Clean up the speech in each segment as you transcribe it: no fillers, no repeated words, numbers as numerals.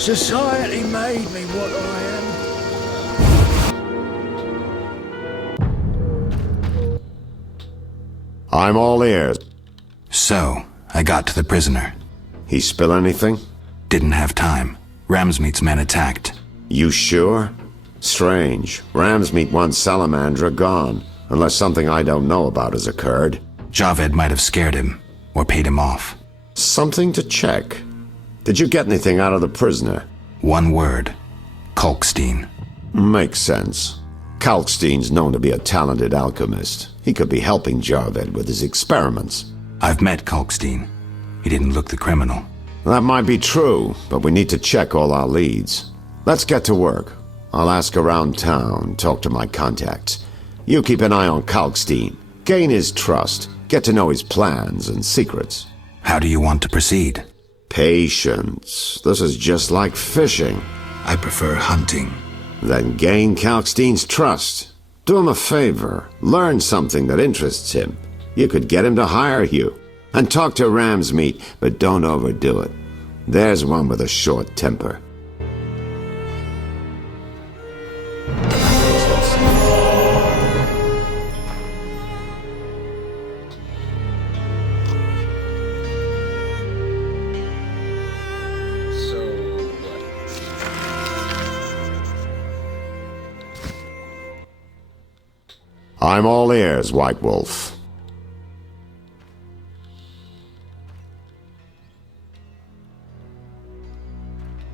Society made me what I am. I'm all ears. So, I got to the prisoner. He spill anything? Didn't have time. Ramsmeet's men attacked. You sure? Strange. Ramsmeet wants Salamandra gone, unless something I don't know about has occurred. Javed might have scared him, or paid him off. Something to check. Did you get anything out of the prisoner? One word. Kalkstein. Makes sense. Kalkstein's known to be a talented alchemist. He could be helping Javed with his experiments. I've met Kalkstein. He didn't look the criminal. That might be true, but we need to check all our leads. Let's get to work. I'll ask around town, talk to my contacts. You keep an eye on Kalkstein. Gain his trust. Get to know his plans and secrets. How do you want to proceed? Patience. This is just like fishing. I prefer hunting. Then gain Kalkstein's trust. Do him a favor. Learn something that interests him. You could get him to hire you. And talk to Ramsmeet, but don't overdo it. There's one with a short temper. I'm all ears, White Wolf.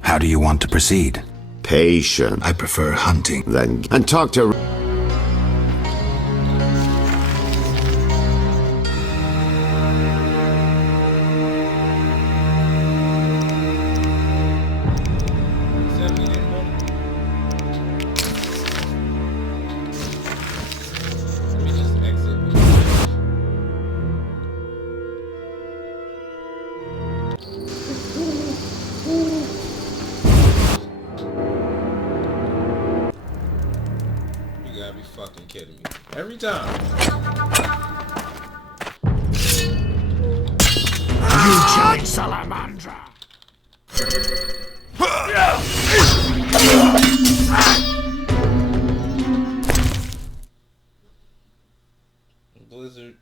How do you want to proceed? Patient. I prefer hunting. Then and talk to... Fucking kidding me. Every time. You giant Salamandra! Blizzard.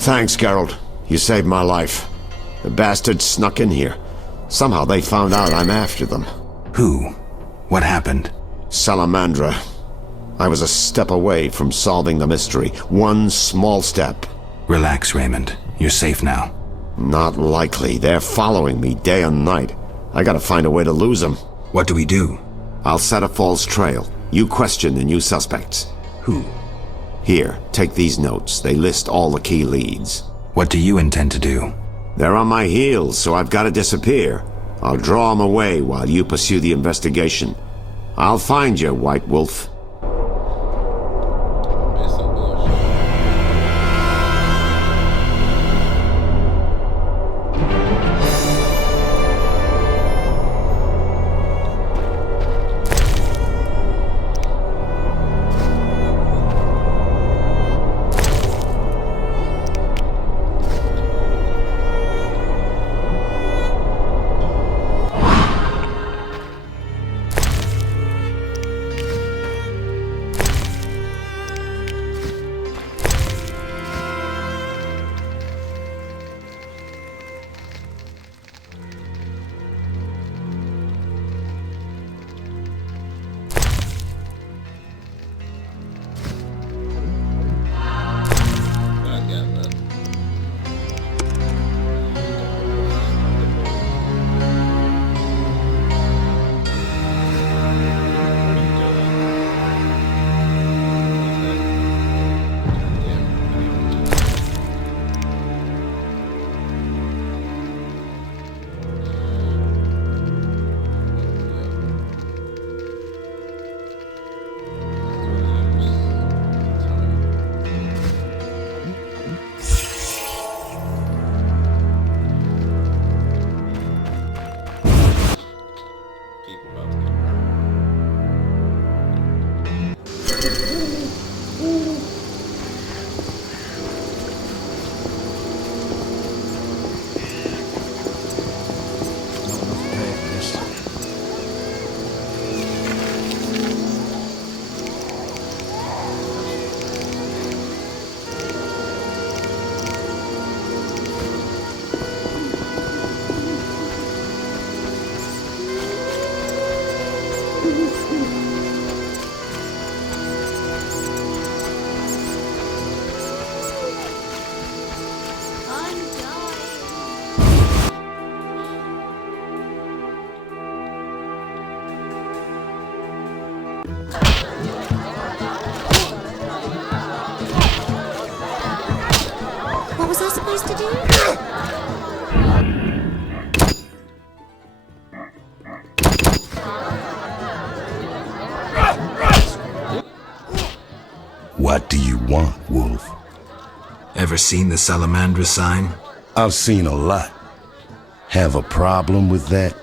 Thanks, Geralt. You saved my life. The bastards snuck in here. Somehow they found out I'm after them. Who? What happened? Salamandra. I was a step away from solving the mystery. One small step. Relax, Raymond. You're safe now. Not likely. They're following me day and night. I gotta find a way to lose them. What do we do? I'll set a false trail. You question the new suspects. Who? Here, take these notes. They list all the key leads. What do you intend to do? They're on my heels, so I've got to disappear. I'll draw them away while you pursue the investigation. I'll find you, White Wolf. What do you want, Wolf? Ever seen the Salamandra sign? I've seen a lot. Have a problem with that?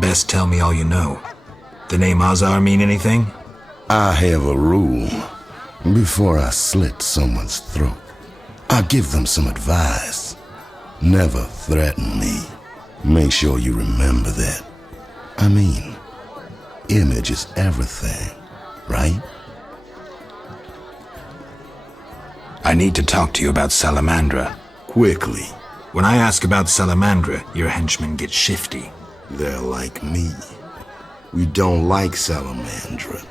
Best tell me all you know. The name Azar mean anything? I have a rule. Before I slit someone's throat, I give them some advice. Never threaten me. Make sure you remember that. I mean, image is everything, right? I need to talk to you about Salamandra. Quickly. When I ask about Salamandra, your henchmen get shifty. They're like me. We don't like Salamandra.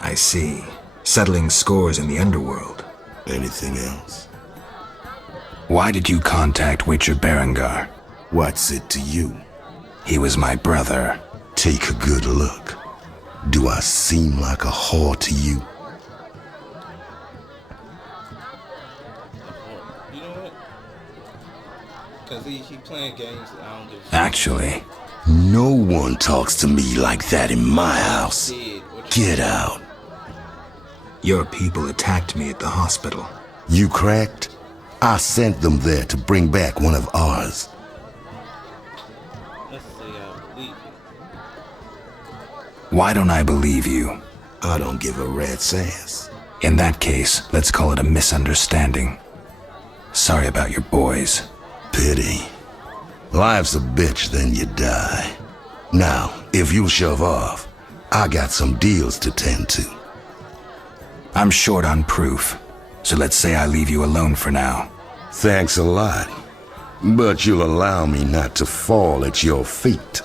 I see. Settling scores in the underworld. Anything else? Why did you contact Witcher Berengar? What's it to you? He was my brother. Take a good look. Do I seem like a whore to you? You know what? Because he playing games that I don't give a fuck. Actually, No one talks to me like that in my house. Did what you Get out. your people attacked me at the hospital. You cracked? I sent them there to bring back one of ours. let's say I believe you. Why don't I believe you? I don't give a rat's ass. In that case, let's call it a misunderstanding. Sorry about your boys. Pity. Life's a bitch, then you die. Now, if you'll shove off, I got some deals to tend to. I'm short on proof, so let's say I leave you alone for now. Thanks a lot. But you'll allow me not to fall at your feet.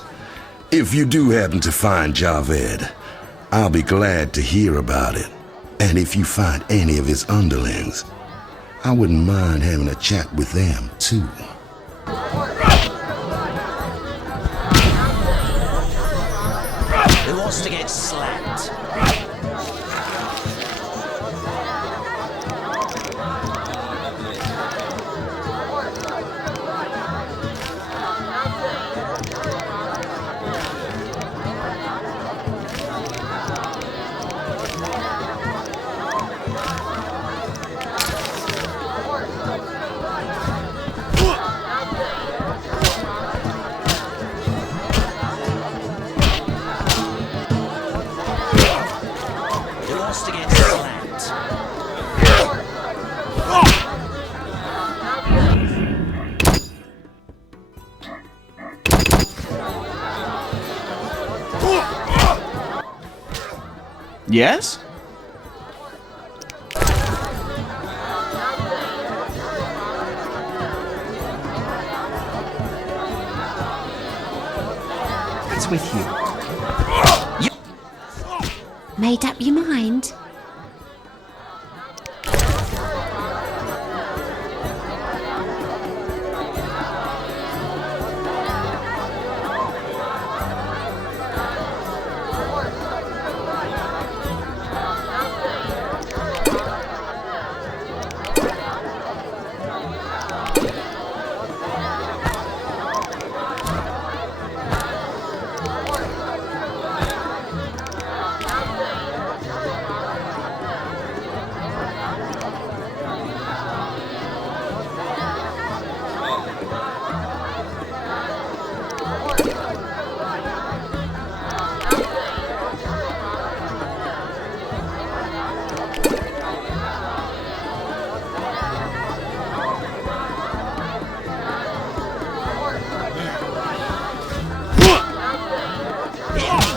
If you do happen to find Javed, I'll be glad to hear about it. And if you find any of his underlings, I wouldn't mind having a chat with them, too. Who wants to get slapped? Who wants to get slapped? Yes? What's with you? Made up your mind?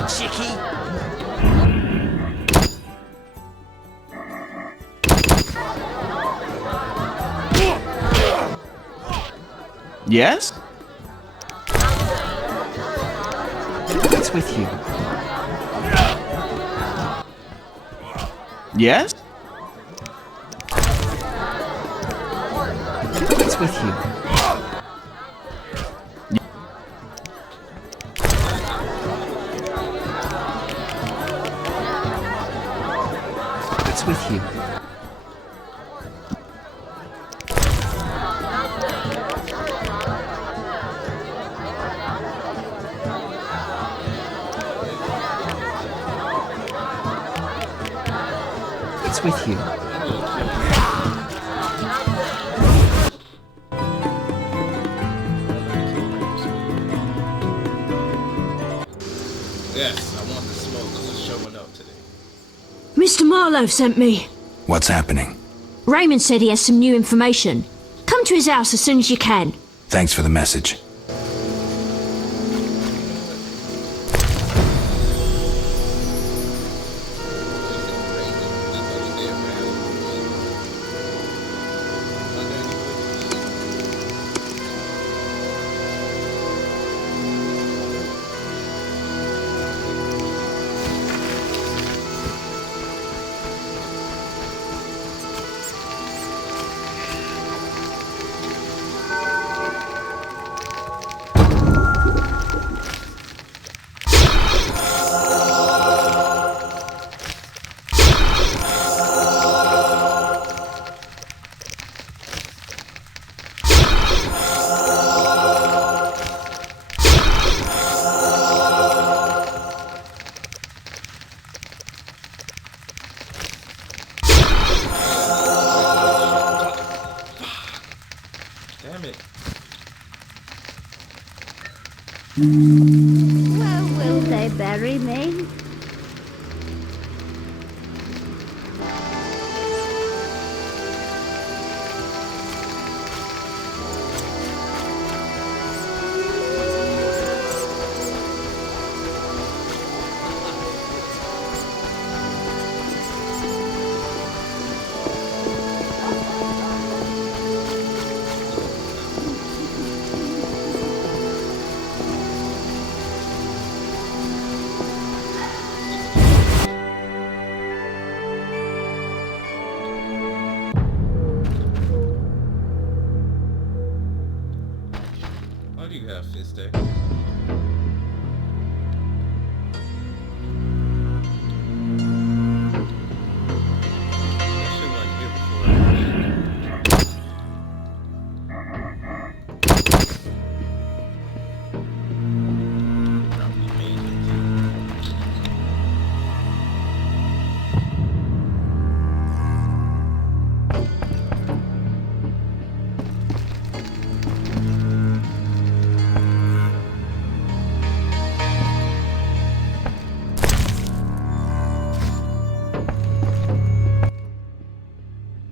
Chicky. Yes? What's with you? Yes? What's with you? you. It's with you. Yes, I want the smoke. Who's showing up today? Mr. Marlowe sent me. What's happening? Raymond said he has some new information. Come to his house as soon as you can. Thanks for the message. Damn it. Well, will they bury me? Why do you have fist deck? That shit wasn't here before. Probably made it.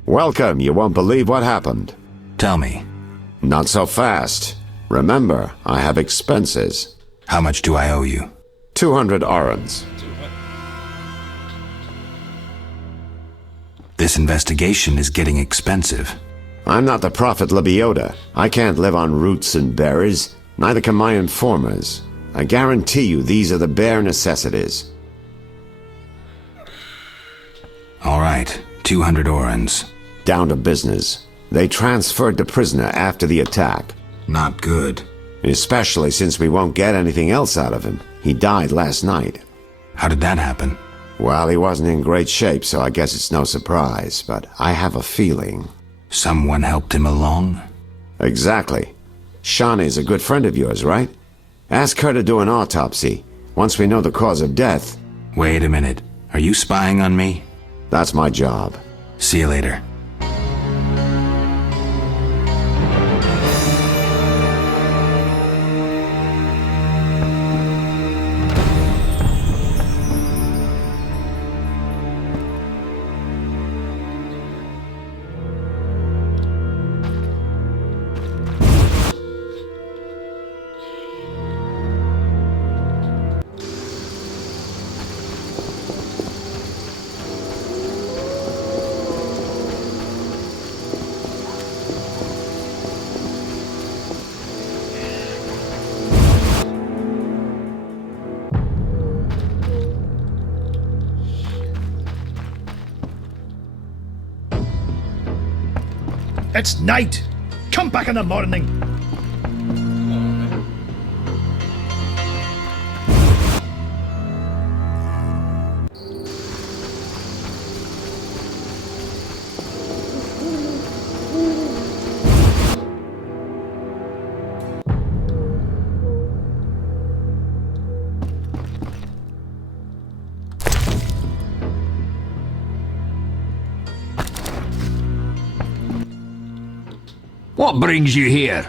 Welcome. You won't believe what happened. Tell me, Not so fast. Remember, I have expenses. how much do I owe you? 200 orens. This investigation is getting expensive. I'm not the Prophet Lebioda. I can't live on roots and berries. Neither can my informers. I guarantee you these are the bare necessities. All right, 200 orens. Down to business. They transferred the prisoner after the attack. Not good. Especially since we won't get anything else out of him. He died last night. How did that happen? Well, he wasn't in great shape, so I guess it's no surprise, but I have a feeling. Someone helped him along? Exactly. Shawnee's a good friend of yours, right? Ask her to do an autopsy. Once we know the cause of death. Wait a minute. Are you spying on me? That's my job. See you later. It's night. Come back in the morning. What brings you here?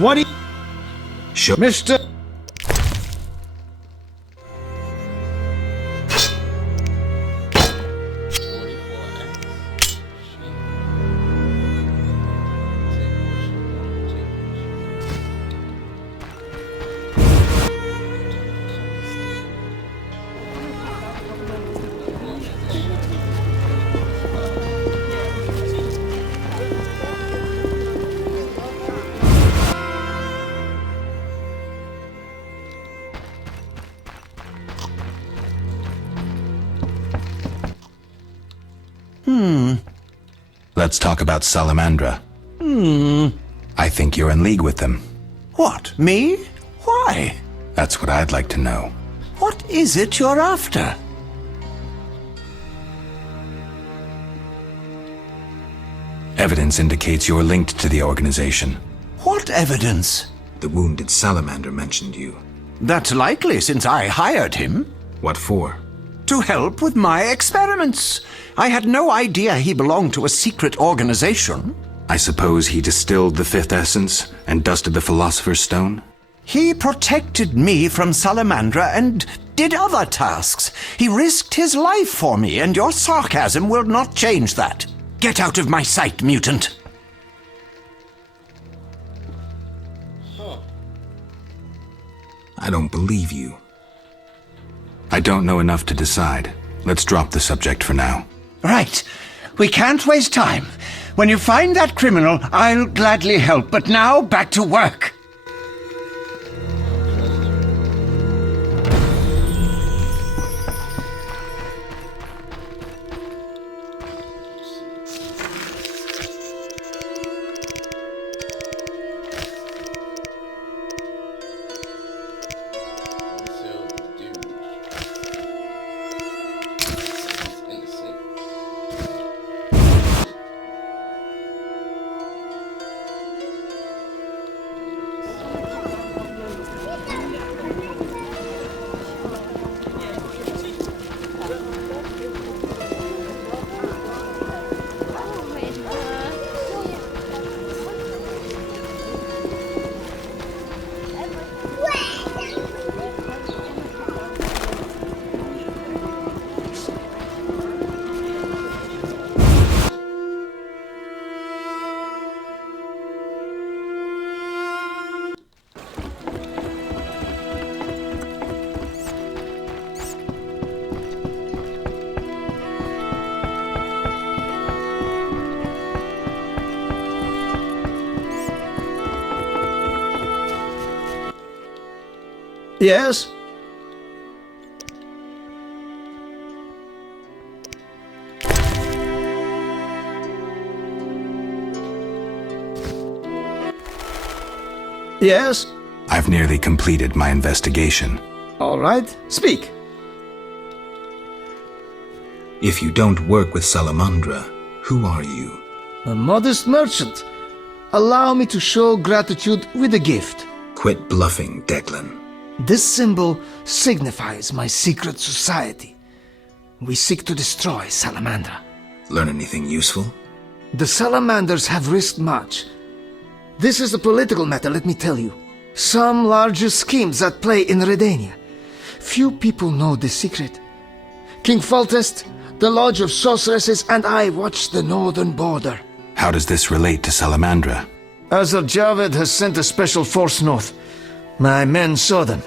What do you... Sure. Mr. Let's talk about Salamandra. I think you're in league with them. What, me? Why? That's what I'd like to know. What is it you're after? Evidence indicates you're linked to the organization. What evidence? The wounded salamander mentioned you. That's likely since I hired him. What for? To help with my experiments. I had no idea he belonged to a secret organization. I suppose he distilled the fifth essence and dusted the Philosopher's Stone? He protected me from Salamandra and did other tasks. He risked his life for me, and your sarcasm will not change that. Get out of my sight, mutant. I don't believe you. I don't know enough to decide. Let's drop the subject for now. Right. We can't waste time. When you find that criminal, I'll gladly help. But now, back to work. Yes? Yes? I've nearly completed my investigation. All right. Speak. If you don't work with Salamandra, who are you? A modest merchant. Allow me to show gratitude with a gift. Quit bluffing, Declan. This symbol signifies my secret society. We seek to destroy Salamandra. Learn anything useful? The Salamanders have risked much. This is a political matter, let me tell you. Some larger schemes at play in Redania. Few people know the secret. King Foltest, the Lodge of Sorceresses, and I watch the northern border. How does this relate to Salamandra? Azar Javed has sent a special force north. My men saw them.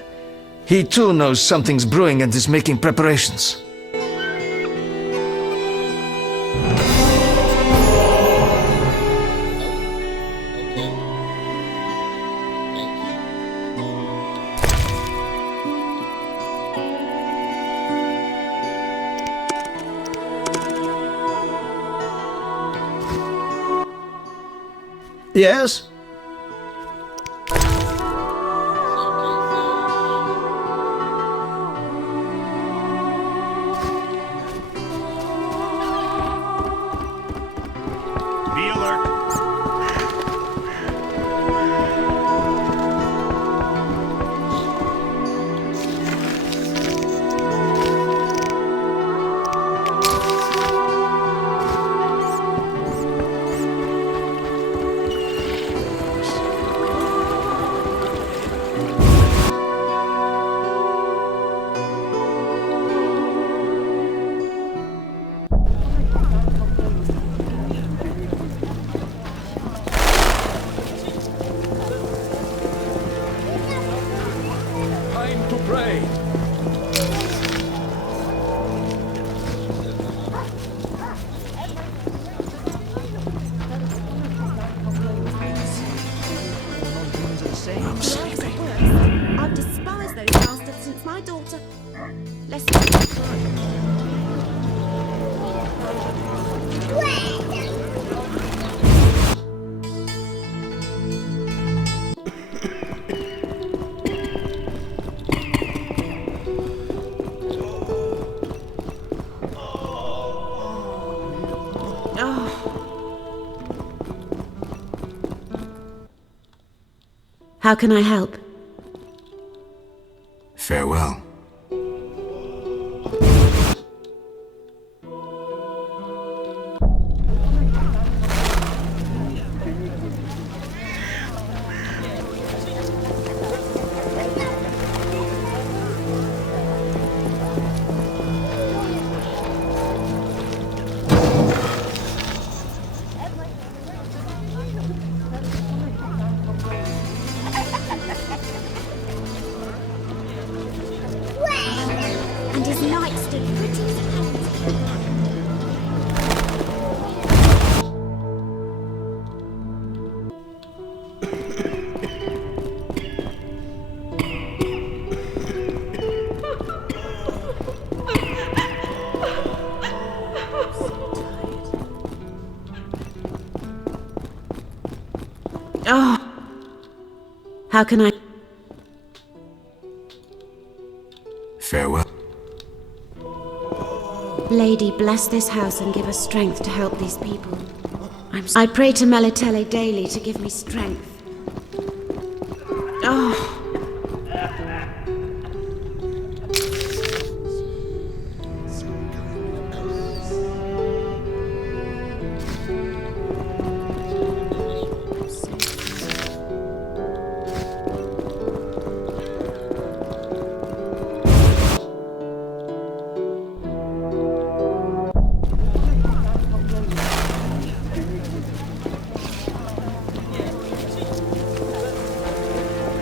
He too knows something's brewing and is making preparations. Yes? Be alert. Time to pray. I'm sleepy. I've despised those bastards since my daughter. Listen. How can I help? Farewell. And his knight stood pretty silent. Oh. How can I? Farewell. Lady, bless this house and give us strength to help these people. I pray to Melitele daily to give me strength. Oh.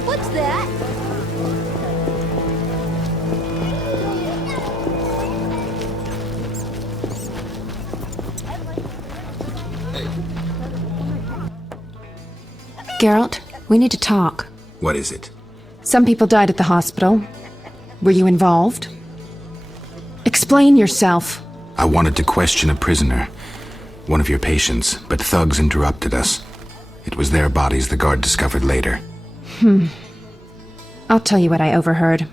What's that? Geralt, we need to talk. What is it? Some people died at the hospital. Were you involved? Explain yourself. I wanted to question a prisoner, one of your patients, but thugs interrupted us. It was their bodies the guard discovered later. I'll tell you what I overheard.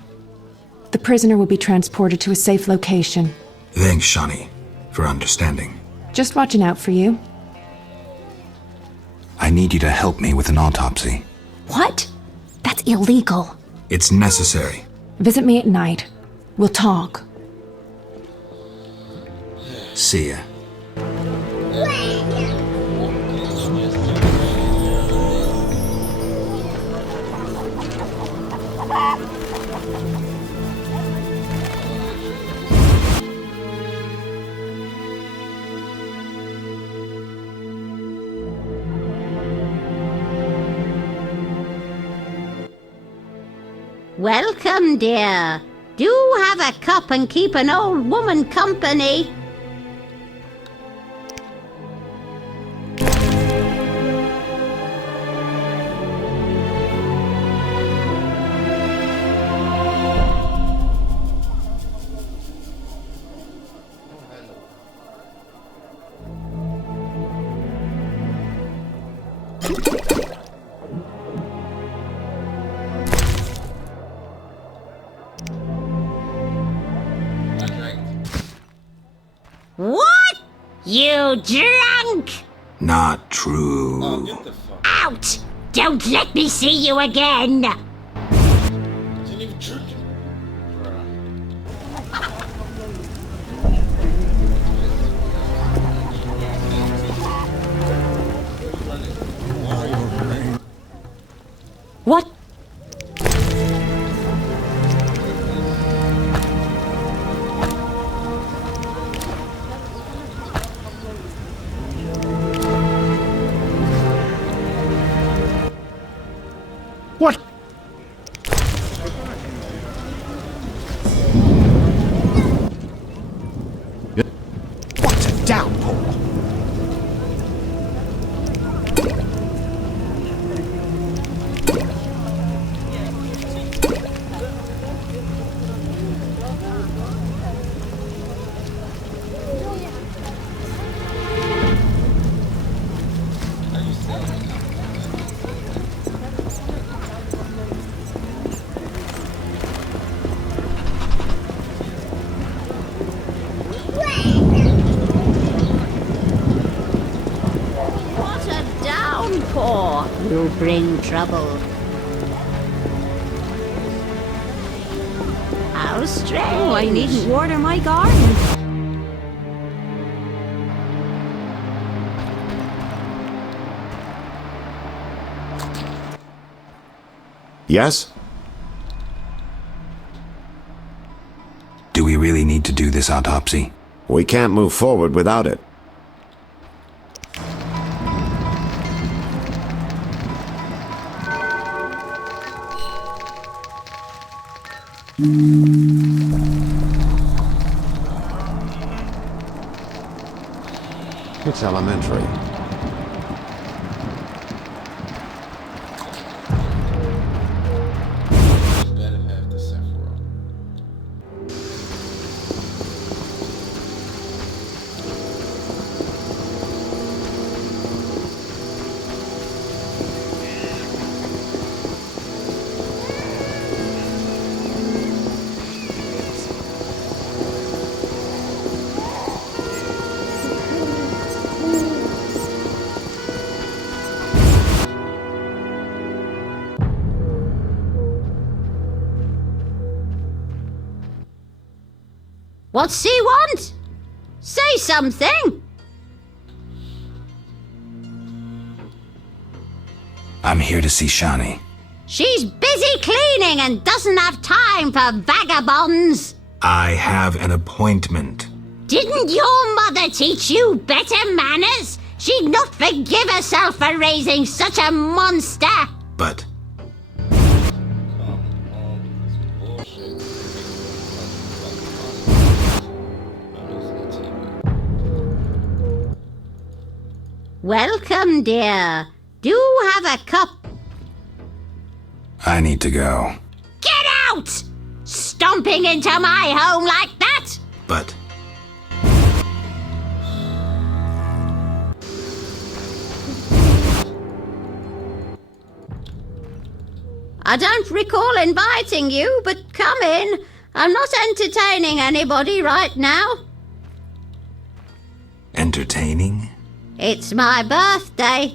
The prisoner will be transported to a safe location. Thanks, Shani, for understanding. Just watching out for you. I need you to help me with an autopsy. What? That's illegal. It's necessary. Visit me at night. We'll talk. See ya. Welcome, dear. Do have a cup and keep an old woman company. What? You drunk? Not true. Oh, get the fuck. Out! Don't let me see you again! Didn't even drink it. What? What? What a downpour! What a downpour! You'll bring trouble. How strange. Oh, I needn't water my garden. Yes? Do we really need to do this autopsy? We can't move forward without it. It's elementary. Better have the Sephiroth. What's he want? Say something! I'm here to see Shani. She's busy cleaning and doesn't have time for vagabonds! I have an appointment. Didn't your mother teach you better manners? She'd not forgive herself for raising such a monster! But Welcome, dear. Do have a cup. I need to go. Get out! Stomping into my home like that? But I don't recall inviting you, but come in. I'm not entertaining anybody right now. entertaining? It's my birthday.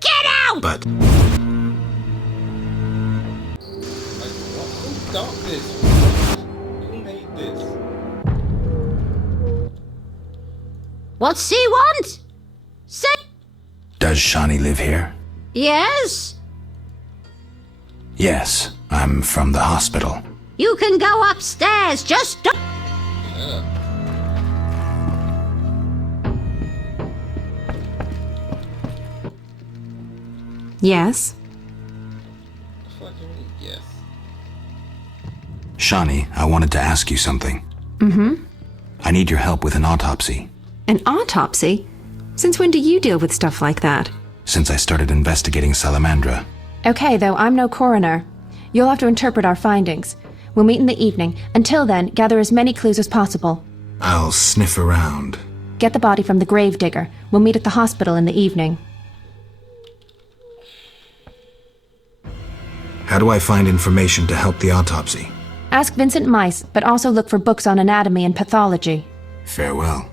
Get out! But Who thought this? Who made this? What's he want? Say does Shani live here? yes. Yes, I'm from the hospital. You can go upstairs. Just don't. Yes? Fucking yes. Shani, I wanted to ask you something. Mm-hmm. I need your help with an autopsy. An autopsy? Since when do you deal with stuff like that? Since I started investigating Salamandra. Okay, though, I'm no coroner. You'll have to interpret our findings. We'll meet in the evening. Until then, gather as many clues as possible. I'll sniff around. Get the body from the gravedigger. We'll meet at the hospital in the evening. How do I find information to help the autopsy? Ask Vincent Mice, but also look for books on anatomy and pathology. Farewell.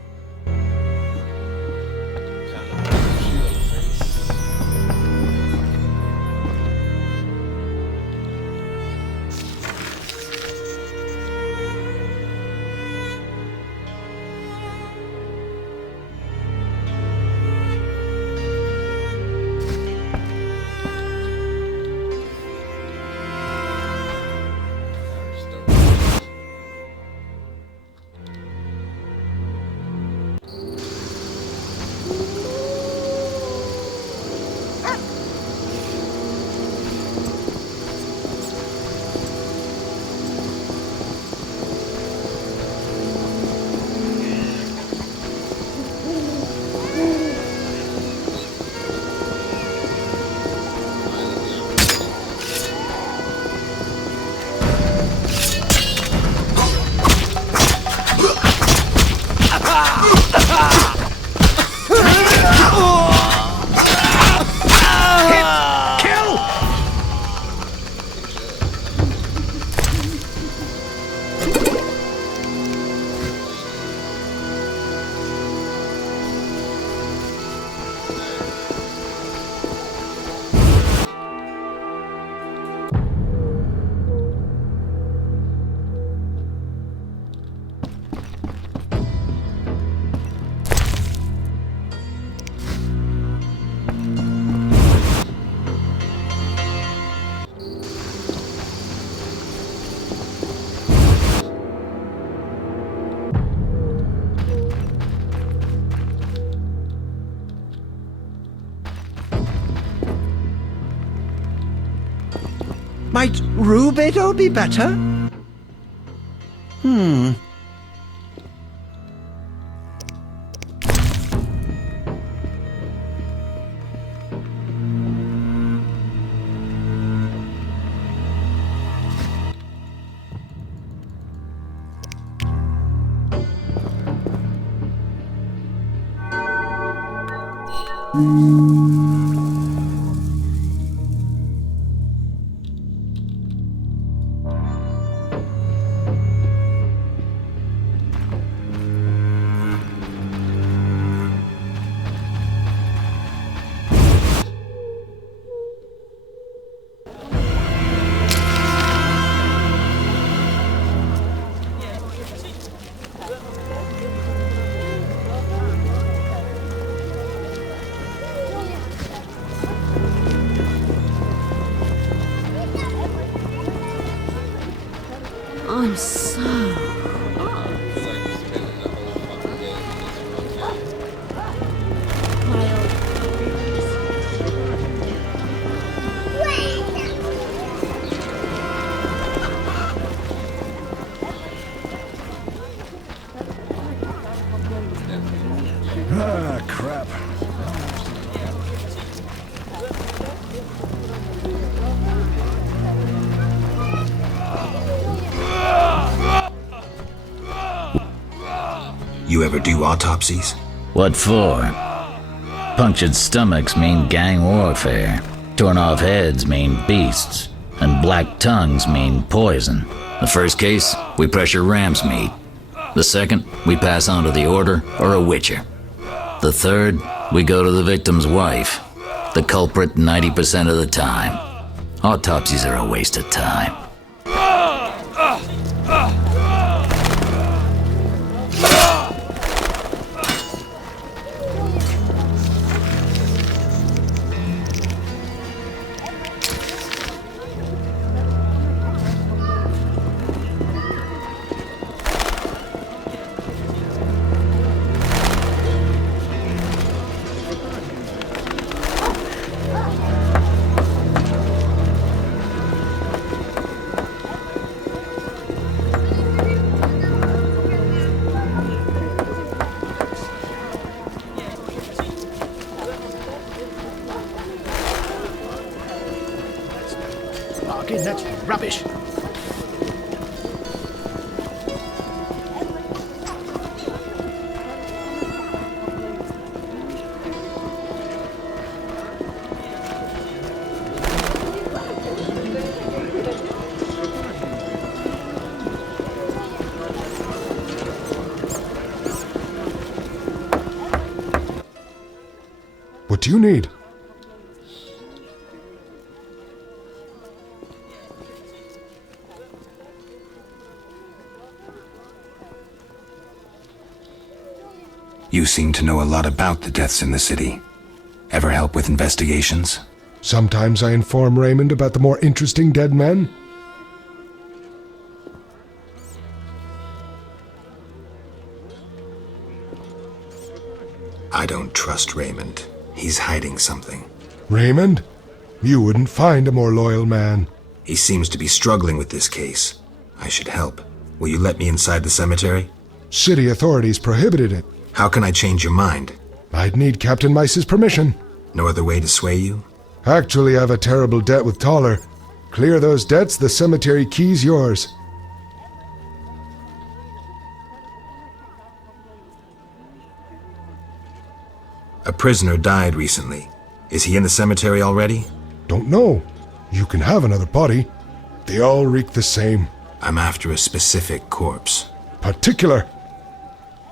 Might Rubedo be better? I'm so... It's like spending the whole fucking game in this Ah, crap. You ever do autopsies? What for? Punctured stomachs mean gang warfare. Torn off heads mean beasts. And black tongues mean poison. The first case, we pressure ram's meat. The second, we pass on to the Order or a Witcher. The third, we go to the victim's wife. The culprit 90% of the time. Autopsies are a waste of time. Again, that's rubbish. you need. You seem to know a lot about the deaths in the city. Ever help with investigations? Sometimes I inform Raymond about the more interesting dead men. I don't trust Raymond. He's hiding something. Raymond? You wouldn't find a more loyal man. He seems to be struggling with this case. I should help. Will you let me inside the cemetery? City authorities prohibited it. How can I change your mind? I'd need Captain Mice's permission. No other way to sway you? Actually, I have a terrible debt with Toller. Clear those debts, the cemetery key's yours. A prisoner died recently. Is he in the cemetery already? Don't know. You can have another body. They all reek the same. I'm after a specific corpse. Particular.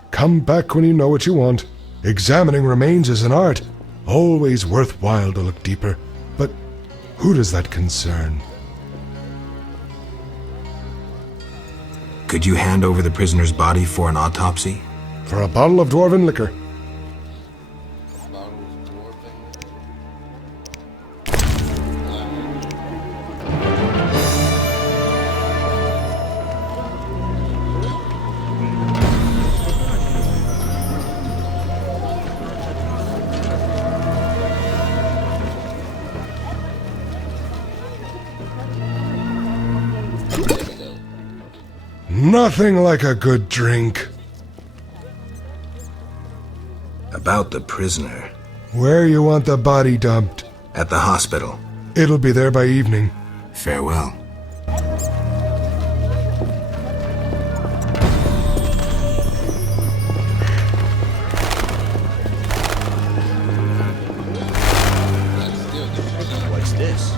Come back when you know what you want. Examining remains is an art. Always worthwhile to look deeper. But who does that concern? Could you hand over the prisoner's body for an autopsy? For a bottle of dwarven liquor. Nothing like a good drink. About the prisoner. Where you want the body dumped? At the hospital. It'll be there by evening. Farewell. What's this?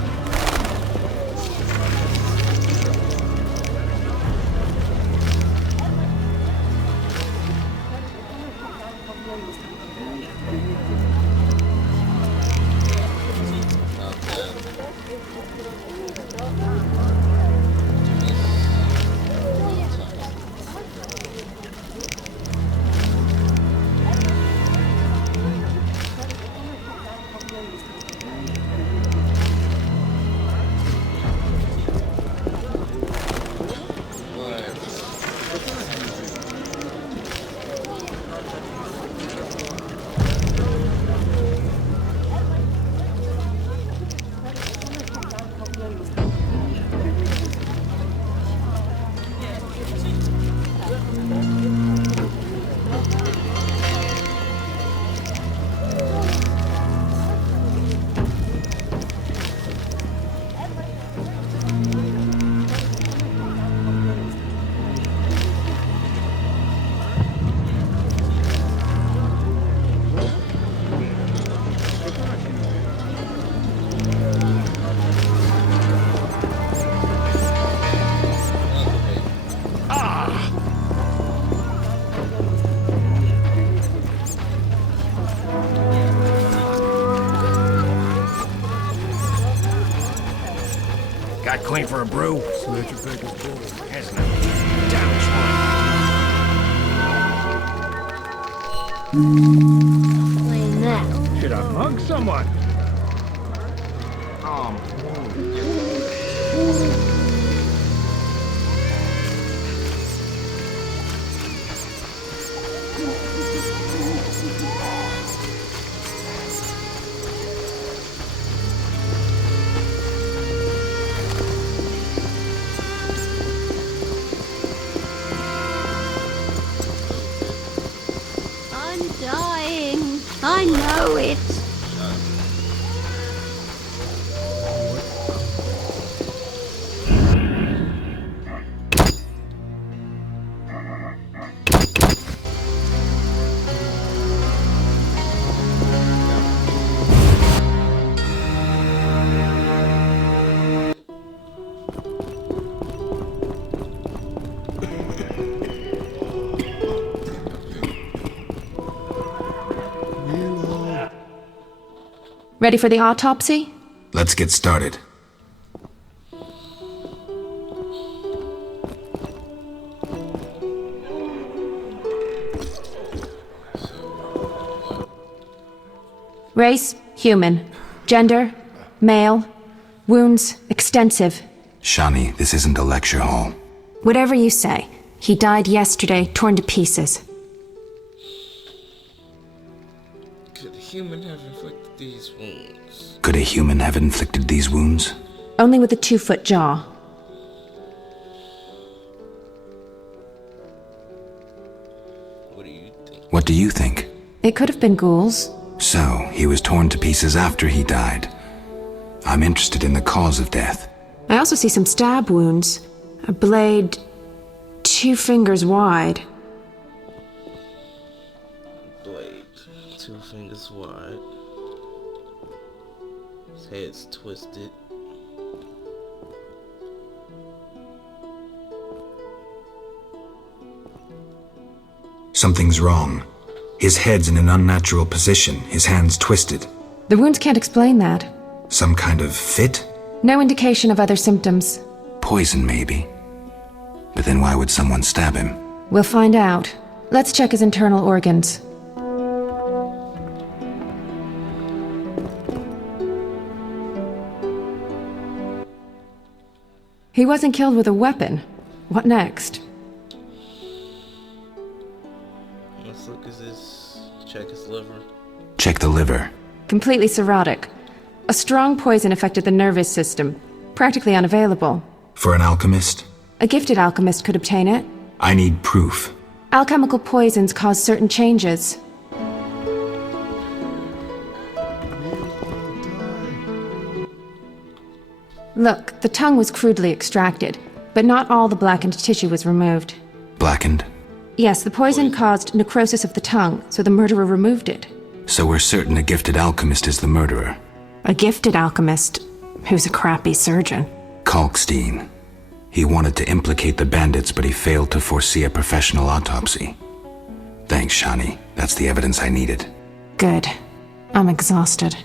Got clean for a brew? Let your pick of bull. Hasn't it? Playing that. Should I mug someone? I'm dying. I know it. Ready for the autopsy? Let's get started. Race, human. Gender, male. Wounds, extensive. Shani, this isn't a lecture hall. Whatever you say. He died yesterday, torn to pieces. Could a human have inflicted these wounds? Could a human have inflicted these wounds? Only with a 2-foot jaw. What do you think? It could have been ghouls. So, he was torn to pieces after he died. I'm interested in the cause of death. I also see some stab wounds. A blade 2 fingers wide. Blade 2 fingers wide. His head's twisted. Something's wrong. His head's in an unnatural position, his hands twisted. The wounds can't explain that. Some kind of fit? No indication of other symptoms. Poison, maybe. But then why would someone stab him? We'll find out. Let's check his internal organs. He wasn't killed with a weapon. What next? Let's look at this. Check his liver. Check the liver. Completely cirrhotic. A strong poison affected the nervous system. Practically unavailable. For an alchemist? A gifted alchemist could obtain it. I need proof. Alchemical poisons cause certain changes. Look, the tongue was crudely extracted, but not all the blackened tissue was removed. Blackened? Yes, the poison caused necrosis of the tongue, so the murderer removed it. So we're certain a gifted alchemist is the murderer. A gifted alchemist who's a crappy surgeon. Kalkstein. He wanted to implicate the bandits, but he failed to foresee a professional autopsy. Thanks, Shani. That's the evidence I needed. Good. I'm exhausted.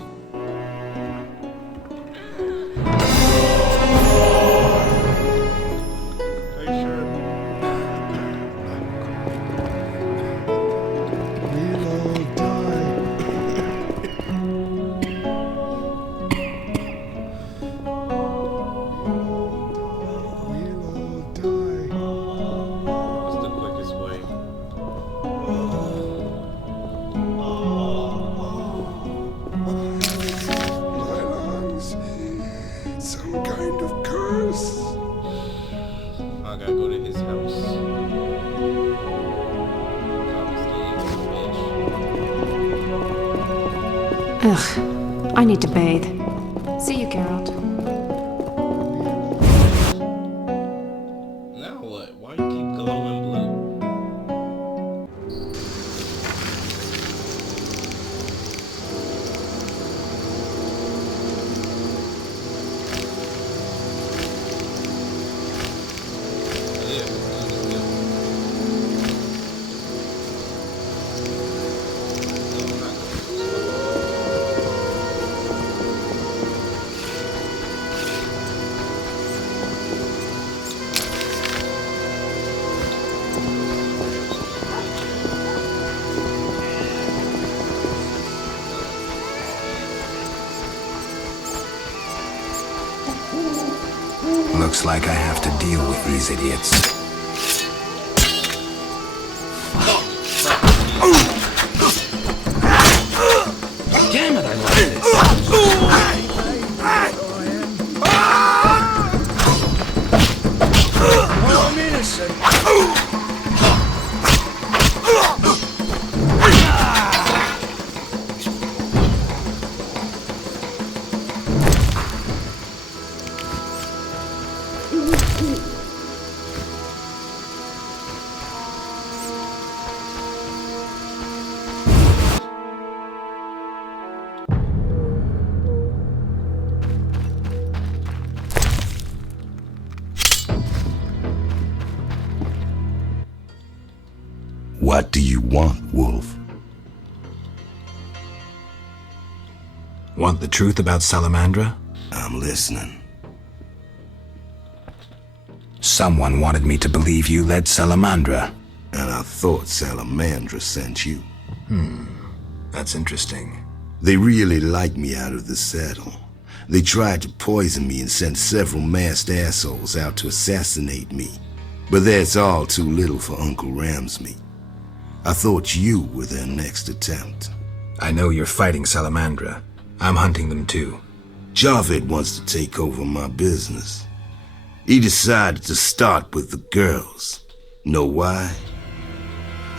Ugh, I need to bathe. See you, Geralt. Now what? Why you keep glowing blue? Looks like I have to deal with these idiots. Damn it, I love this. I'm innocent. What do you want, Wolf? Want the truth about Salamandra? I'm listening. Someone wanted me to believe you led Salamandra. And I thought Salamandra sent you. That's interesting. They really liked me out of the saddle. They tried to poison me and sent several masked assholes out to assassinate me. But that's all too little for Uncle Ramsey. I thought you were their next attempt. I know you're fighting Salamandra. I'm hunting them too. Javed wants to take over my business. He decided to start with the girls. Know why?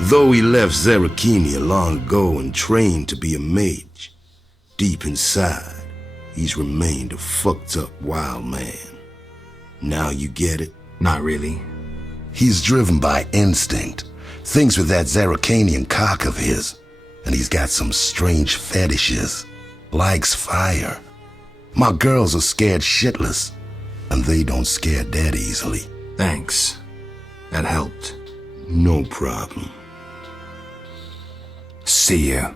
Though he left Zarakini long ago and trained to be a mage, deep inside, he's remained a fucked up wild man. Now you get it? Not really. He's driven by instinct. Thinks with that Zarakanian cock of his. And he's got some strange fetishes. Likes fire. My girls are scared shitless. And they don't scare that easily. Thanks. That helped. No problem. See you.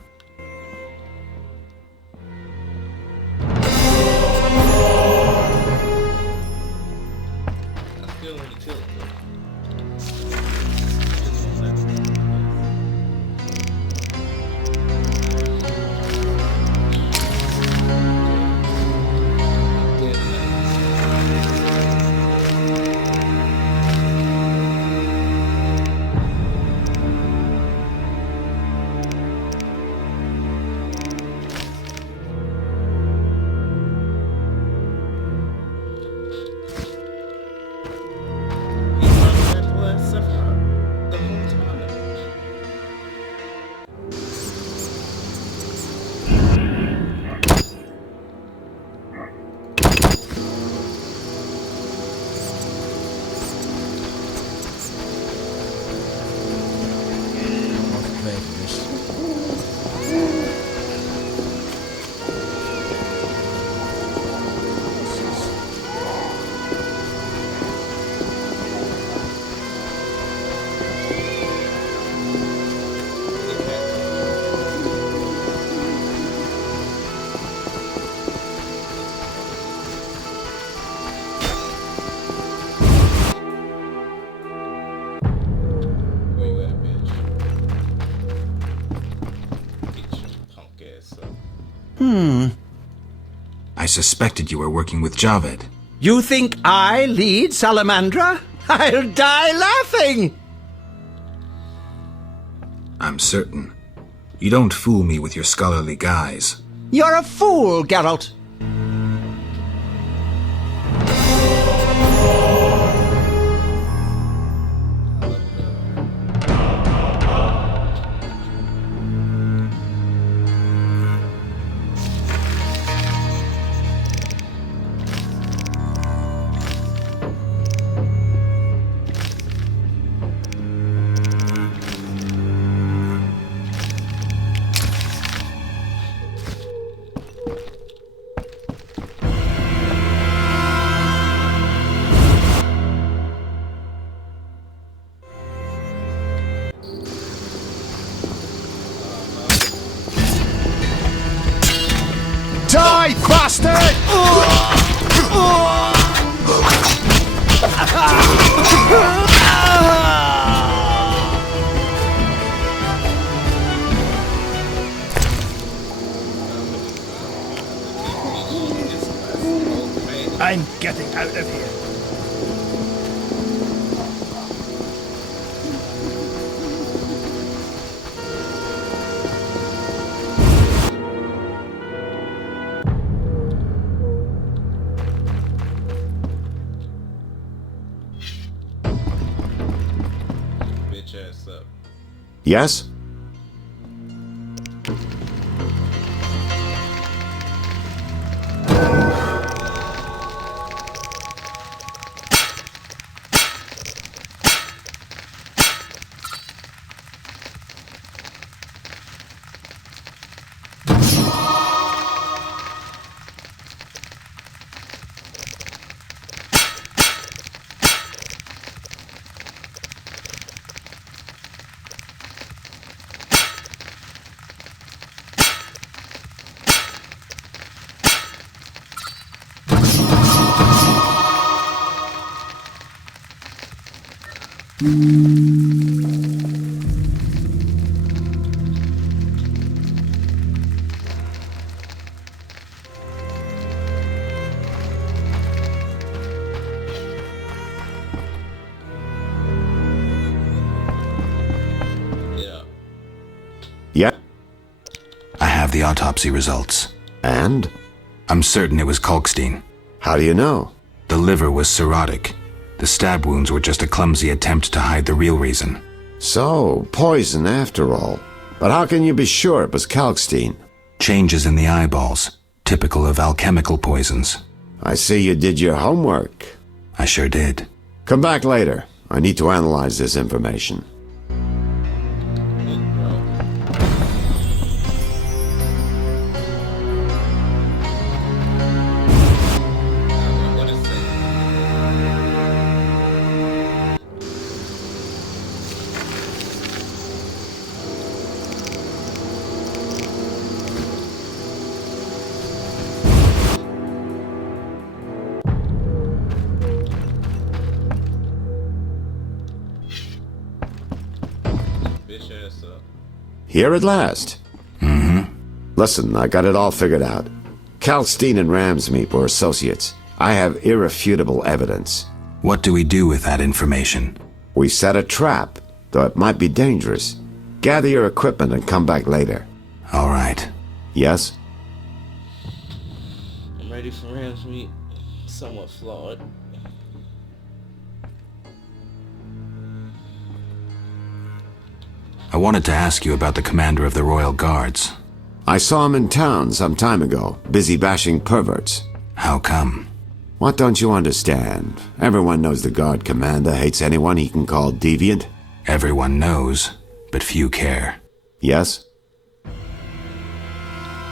I suspected you were working with Javed. You think I lead Salamandra? I'll die laughing! I'm certain. You don't fool me with your scholarly guise. You're a fool, Geralt. Die, bastard! I'm getting out of here. Yes? Yeah? I have the autopsy results. And? I'm certain it was Kalkstein. How do you know? The liver was cirrhotic. The stab wounds were just a clumsy attempt to hide the real reason. So, poison after all. But how can you be sure it was Kalkstein? Changes in the eyeballs, typical of alchemical poisons. I see you did your homework. I sure did. Come back later. I need to analyze this information. Here at last. Mm-hmm. Listen, I got it all figured out. Kalkstein and Ramsmeet were associates. I have irrefutable evidence. What do we do with that information? We set a trap, though it might be dangerous. Gather your equipment and come back later. All right. Yes? I'm ready for Ramsmeet. Somewhat flawed. I wanted to ask you about the commander of the Royal Guards. I saw him in town some time ago, busy bashing perverts. How come? What don't you understand? Everyone knows the Guard commander hates anyone he can call deviant. Everyone knows, but few care. Yes?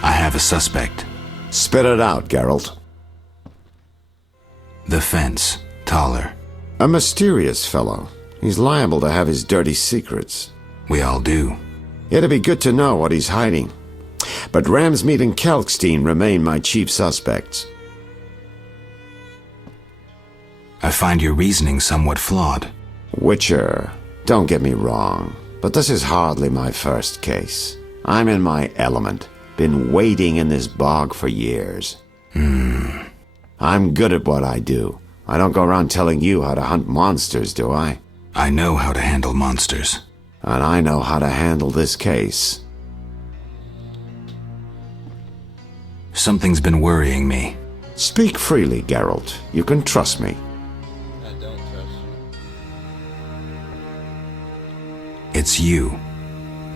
I have a suspect. Spit it out, Geralt. The Fence, Taller. A mysterious fellow. He's liable to have his dirty secrets. We all do. It'd be good to know what he's hiding. But Ramsmeet and Kalkstein remain my chief suspects. I find your reasoning somewhat flawed. Witcher, don't get me wrong, but this is hardly my first case. I'm in my element. Been wading in this bog for years. I'm good at what I do. I don't go around telling you how to hunt monsters, do I? I know how to handle monsters. And I know how to handle this case. Something's been worrying me. Speak freely, Geralt. You can trust me. I don't trust you. It's you.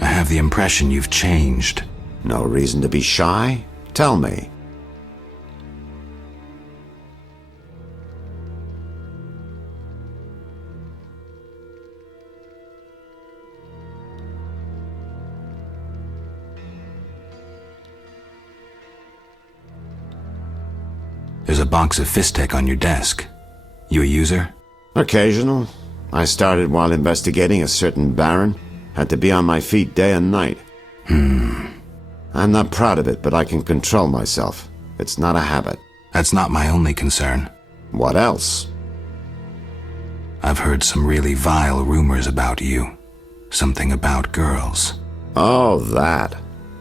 I have the impression you've changed. No reason to be shy? Tell me. There's a box of Fistech on your desk. You a user? Occasional. I started while investigating a certain baron. Had to be on my feet day and night. I'm not proud of it, but I can control myself. It's not a habit. That's not my only concern. What else? I've heard some really vile rumors about you. Something about girls. Oh, that.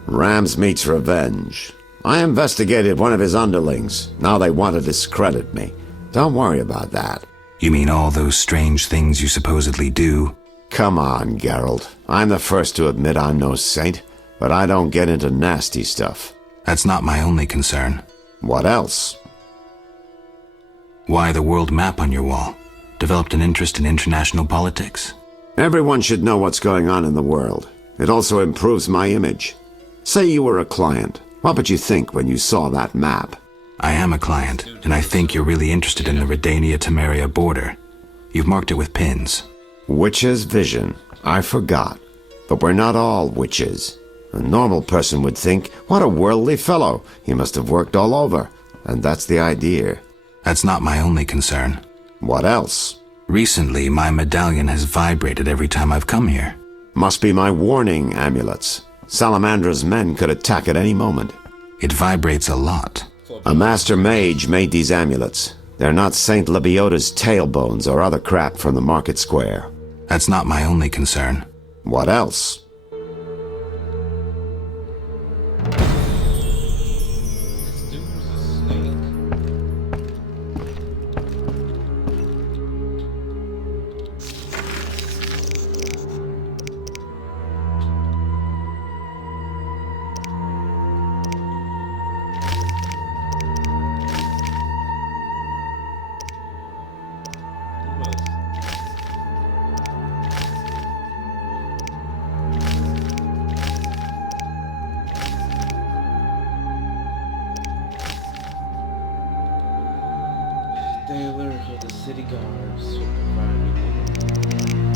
Ramsmeet's revenge. I investigated one of his underlings. Now they want to discredit me. Don't worry about that. You mean all those strange things you supposedly do? Come on, Geralt. I'm the first to admit I'm no saint, but I don't get into nasty stuff. That's not my only concern. What else? Why the world map on your wall? Developed an interest in international politics? Everyone should know what's going on in the world. It also improves my image. Say you were a client. What would you think when you saw that map? I am a client, and I think you're really interested in the Redania-Temeria border. You've marked it with pins. Witch's vision. I forgot. But we're not all witches. A normal person would think, what a worldly fellow. He must have worked all over. And that's the idea. That's not my only concern. What else? Recently, my medallion has vibrated every time I've come here. Must be my warning amulets. Salamandra's men could attack at any moment. It vibrates a lot. A master mage made these amulets. They're not Saint Lebioda's tailbones or other crap from the market square. That's not my only concern. What else? Taylor of the city guards will provide me.